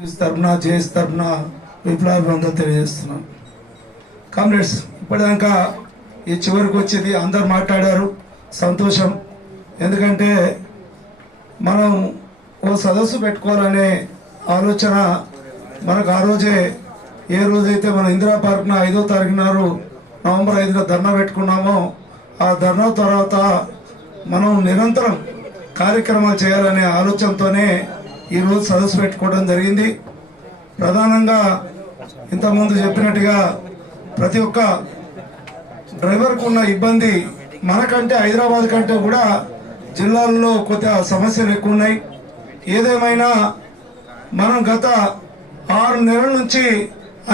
తరఫున జేఎస్ తరఫున విప్లవాభివందం తెలియజేస్తున్నాను. కామ్రేడ్స్ ఇప్పటిదాకా ఈ చివరికి వచ్చేది అందరు మాట్లాడారు. సంతోషం. ఎందుకంటే మనం ఓ సదస్సు పెట్టుకోవాలనే ఆలోచన మనకు ఆ రోజే ఏ రోజైతే మన ఇందిరా పార్క్న ఐదో తారీఖు నాడు నవంబర్ ఐదున ధర్నా పెట్టుకున్నామో ఆ ధర్నా తర్వాత మనం నిరంతరం కార్యక్రమాలు చేయాలనే ఆలోచనతోనే ఈరోజు సదస్సు పెట్టుకోవడం జరిగింది. ప్రధానంగా ఇంతకుముందు చెప్పినట్టుగా ప్రతి ఒక్క డ్రైవర్కు ఉన్న ఇబ్బంది మనకంటే హైదరాబాద్ కంటే కూడా జిల్లాల్లో కొద్దిగా సమస్యలు ఎక్కువ ఉన్నాయి ఏదేమైనా మనం గత ఆరు నెలల నుంచి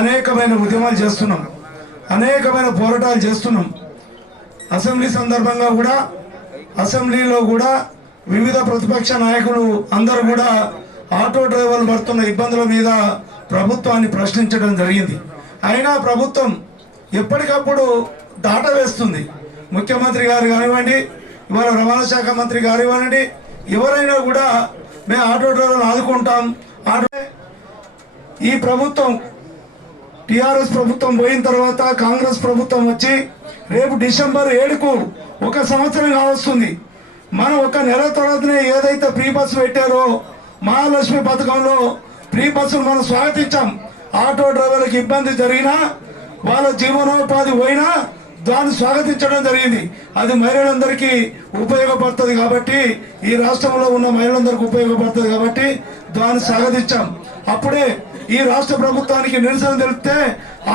అనేకమైన ఉద్యమాలు చేస్తున్నాం. అనేకమైన పోరాటాలు చేస్తున్నాం. అసెంబ్లీ సందర్భంగా కూడా అసెంబ్లీలో కూడా వివిధ ప్రతిపక్ష నాయకులు అందరూ కూడా ఆటో డ్రైవర్లు పడుతున్న ఇబ్బందుల మీద ప్రభుత్వాన్ని ప్రశ్నించడం జరిగింది. అయినా ప్రభుత్వం ఎప్పటికప్పుడు దాట వేస్తుంది. ముఖ్యమంత్రి గారు కానివ్వండి ఇవాళ రవాణా శాఖ మంత్రి గారు ఇవ్వండి ఎవరైనా కూడా మేము ఆటో డ్రైవర్లు ఆదుకుంటాం. ఆటో ఈ ప్రభుత్వం టిఆర్ఎస్ ప్రభుత్వం పోయిన తర్వాత కాంగ్రెస్ ప్రభుత్వం వచ్చి రేపు డిసెంబర్ ఏడుకు ఒక సంవత్సరం కావస్తుంది. మనం ఒక నెల తర్వాతనే ఏదైతే ప్రీ బస్ పెట్టారో మహాలక్ష్మి పథకంలో ఫ్రీ బస్సులు మనం స్వాగతించాం. ఆటో డ్రైవర్లకు ఇబ్బంది జరిగినా వాళ్ళ జీవనోపాధి పోయినా దాన్ని స్వాగతించడం జరిగింది. అది మహిళలందరికీ ఉపయోగపడుతుంది కాబట్టి ఈ రాష్ట్రంలో ఉన్న మహిళలందరికీ ఉపయోగపడుతుంది కాబట్టి దాన్ని స్వాగతించాం. అప్పుడే ఈ రాష్ట్ర ప్రభుత్వానికి నిరసన తెలిపితే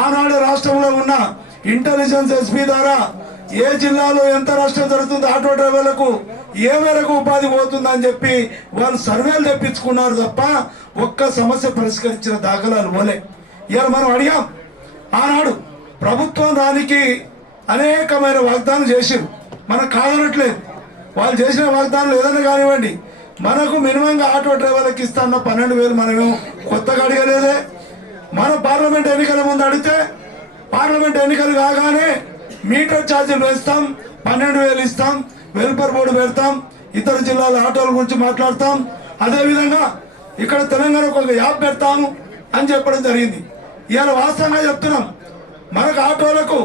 ఆనాడు రాష్ట్రంలో ఉన్న ఇంటెలిజెన్స్ ఎస్పీ ద్వారా ఏ జిల్లాలో ఎంత నష్టం జరుగుతుంది ఆటో డ్రైవర్లకు ఏ మేరకు ఉపాధి పోతుందని చెప్పి వాళ్ళు సర్వేలు తెప్పించుకున్నారు తప్ప ఒక్క సమస్య పరిష్కరించిన దాఖలాలు పోలే. ఇవాళ మనం అడిగాం ఆనాడు ప్రభుత్వం దానికి అనేకమైన వాగ్దానం చేసిరు మనకు కాదనట్లేదు. వాళ్ళు చేసిన వాగ్దానాలు ఏదైనా కానివ్వండి. మనకు మినిమంగా ఆటో డ్రైవర్లకు ఇస్తాన్న పన్నెండు వేలు మనమేమో కొత్తగా అడగలేదే. మన పార్లమెంట్ ఎన్నికల ముందు అడిగితే పార్లమెంట్ ఎన్నికలు కాగానే మీటర్ ఛార్జీలు వేస్తాం పన్నెండు వేలు ఇస్తాం వెల్ఫేర్ బోర్డు పెడతాం ఇతర జిల్లాల ఆటోల గురించి మాట్లాడతాం. అదేవిధంగా ఇక్కడ తెలంగాణకు ఒక యాప్ పెడతాము అని చెప్పడం జరిగింది. ఇవాళ వాస్తవంగా చెప్తున్నాం. మనకు ఆటోలకు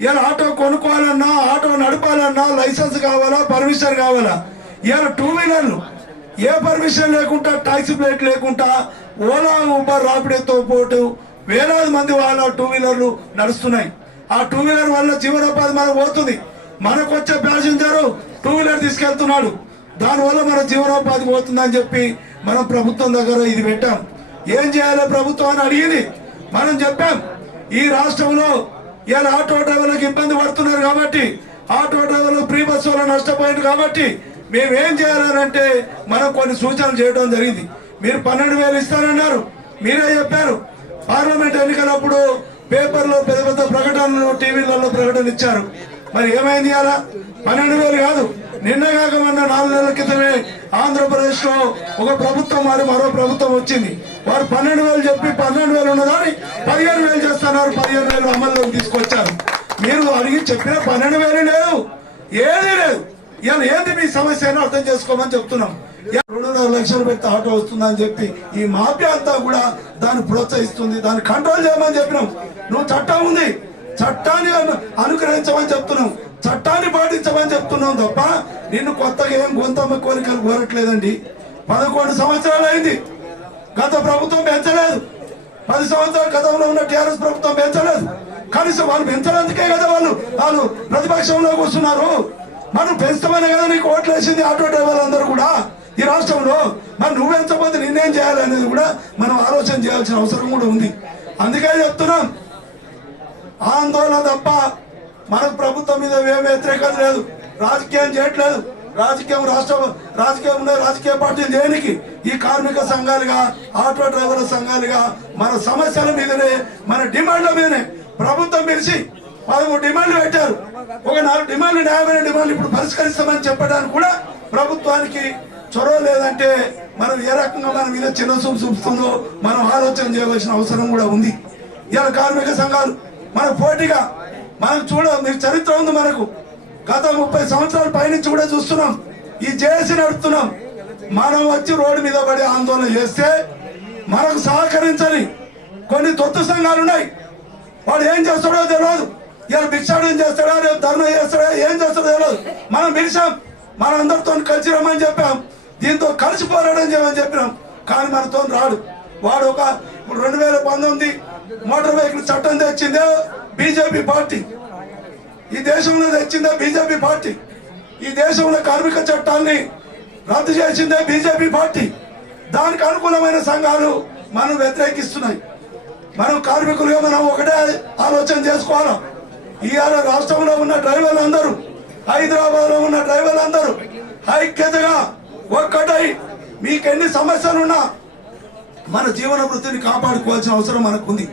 ఇవాళ ఆటో కొనుక్కోవాలన్నా ఆటో నడపాలన్నా లైసెన్స్ కావాలా పర్మిషన్ కావాలా? ఇవాళ టూ వీలర్లు ఏ పర్మిషన్ లేకుండా టాక్సీ ప్లేట్ లేకుండా ఓలా ఊబర్ రాపిడేతో పోటు వేలాది మంది వాళ్ళ టూ వీలర్లు నడుస్తున్నాయి. ఆ టూ వీలర్ వల్ల జీవనోపాధి మనకు పోతుంది. మనకు వచ్చే ప్యాసింజరు టూ వీలర్ తీసుకెళ్తున్నాడు. దానివల్ల మన జీవనోపాధి పోతుందని చెప్పి మనం ప్రభుత్వం దగ్గర ఇది పెట్టాం. ఏం చేయాలో ప్రభుత్వం అని అడిగింది. మనం చెప్పాం ఈ రాష్ట్రంలో ఇలా ఆటో డ్రైవర్లకు ఇబ్బంది పడుతున్నారు కాబట్టి ఆటో డ్రైవర్లు ప్రీ బస్ వల్ల నష్టపోయింది కాబట్టి మేము ఏం చేయాలని మనం కొన్ని సూచనలు చేయడం జరిగింది. మీరు పన్నెండు వేలు ఇస్తానన్నారు. మీరే చెప్పారు. పార్లమెంట్ ఎన్నికలప్పుడు పేపర్లో పెద్ద పెద్ద ప్రకటనలు టీవీలలో ప్రకటన ఇచ్చారు. మరి ఏమైంది అలా? పన్నెండు వేలు కాదు. నిన్న కాక మొన్న నాలుగు నెలల క్రితమే ఆంధ్రప్రదేశ్లో ఒక ప్రభుత్వం వారు మరో ప్రభుత్వం వచ్చింది. వారు పన్నెండు వేలు చెప్పి పన్నెండు వేలు ఉన్నదాన్ని పదిహేను వేలు చేస్తున్నారు. పదిహేను వేలు అమల్లోకి తీసుకొచ్చారు. మీరు అడిగి చెప్పిన పన్నెండు వేలు లేదు. ఏది లేదు. ఇవాళ ఏంది మీ సమస్య అర్థం చేసుకోమని చెప్తున్నాం. రెండున్నర లక్షలు పెడితే ఆటో వస్తుందని చెప్పి ఈ మాఫియా అంతా కూడా దాన్ని ప్రోత్సహిస్తుంది దాన్ని కంట్రోల్ చేయమని చెప్పినాం. నువ్వు చట్టం ఉంది. చట్టాన్ని అనుగ్రహించమని చెప్తున్నాం. చట్టాన్ని పాటించమని చెప్తున్నాం తప్ప నిన్ను కొత్తగా ఏం గొంతమ్మ కోరికలు కోరట్లేదండి. పదకొండు సంవత్సరాలు అయింది. గత ప్రభుత్వం పెంచలేదు. పది సంవత్సరాల గతంలో ఉన్న టీఆర్ఎస్ ప్రభుత్వం పెంచలేదు. కనీసం వాళ్ళు పెంచడానికే కదా వాళ్ళు వాళ్ళు ప్రతిపక్షంలో కూర్చున్నారు మనం పెంచమనే కదా నీకు ఓట్లు వేసింది ఆటో డ్రైవర్లు అందరూ కూడా. ఈ రాష్ట్రంలో మరి నువ్వెంతమంది పెంచకపోతే నిన్నేం చేయాలనేది కూడా మనం ఆలోచన చేయాల్సిన అవసరం కూడా ఉంది. అందుకే చెప్తున్నాం. ఆందోళన తప్ప మనకు ప్రభుత్వం మీద ఏం వ్యతిరేకత లేదు. రాజకీయం చేయట్లేదు. రాజకీయం రాష్ట్ర రాజకీయం రాజకీయ పార్టీలు దేనికి? ఈ కార్మిక సంఘాలుగా ఆటో డ్రైవర్ల సంఘాలుగా మన సమస్యల మీదనే మన డిమాండ్ల మీదనే ప్రభుత్వం పిలిచి పదమూడు డిమాండ్లు పెట్టారు. ఒక నాలుగు డిమాండ్లు న్యాయమైన డిమాండ్లు ఇప్పుడు పరిష్కరిస్తామని చెప్పడానికి కూడా ప్రభుత్వానికి చొరవ లేదంటే మనం ఏ రకంగా మనం మీద చిన్న చూపు చూపుతుందో మనం ఆలోచన చేయవలసిన అవసరం కూడా ఉంది. ఇవాళ కార్మిక సంఘాలు మన పోటీగా మనం చూడ మీకు చరిత్ర ఉంది మనకు. గత ముప్పై సంవత్సరాల పైనుంచి కూడా చూస్తున్నాం. ఈ జేఏసీ నడుపుతున్నాం. మనం వచ్చి రోడ్డు మీద పడి ఆందోళన చేస్తే మనకు సహకరించని కొన్ని తొత్తు సంఘాలు ఉన్నాయి. వాడు ఏం చేస్తాడో తెలియదు. ఇలా భిక్షాటం చేస్తాడా రేపు ధర్నా చేస్తాడా ఏం చేస్తాడో తెలియదు. మనం పిలిచాం మనందరితో కలిసి రమ్మని చెప్పాం. దీంతో కలిసి పోరాడని చేయమని చెప్పినాం. కానీ మనతో రాడు. వాడు ఒక ఇప్పుడు రెండు వేల పంతొమ్మిది మోటార్ వెహికల్ చట్టం తెచ్చిందే బీజేపీ పార్టీ. ఈ దేశంలో తెచ్చిందే బీజేపీ పార్టీ. ఈ దేశంలో కార్మిక చట్టాన్ని రద్దు చేసిందే బీజేపీ పార్టీ. దానికి అనుకూలమైన సంఘాలు మనం వ్యతిరేకిస్తున్నాయి. మనం కార్మికులుగా మనం ఒకటే ఆలోచన చేసుకోవాలి. ఇవాళ రాష్ట్రంలో ఉన్న డ్రైవర్లు అందరూ హైదరాబాద్లో ఉన్న డ్రైవర్లు అందరూ ఐక్యతగా ఒక్కటై మీకు ఎన్ని సమస్యలున్నా మన జీవన వృత్తిని కాపాడుకోవాల్సిన అవసరం మనకుంది.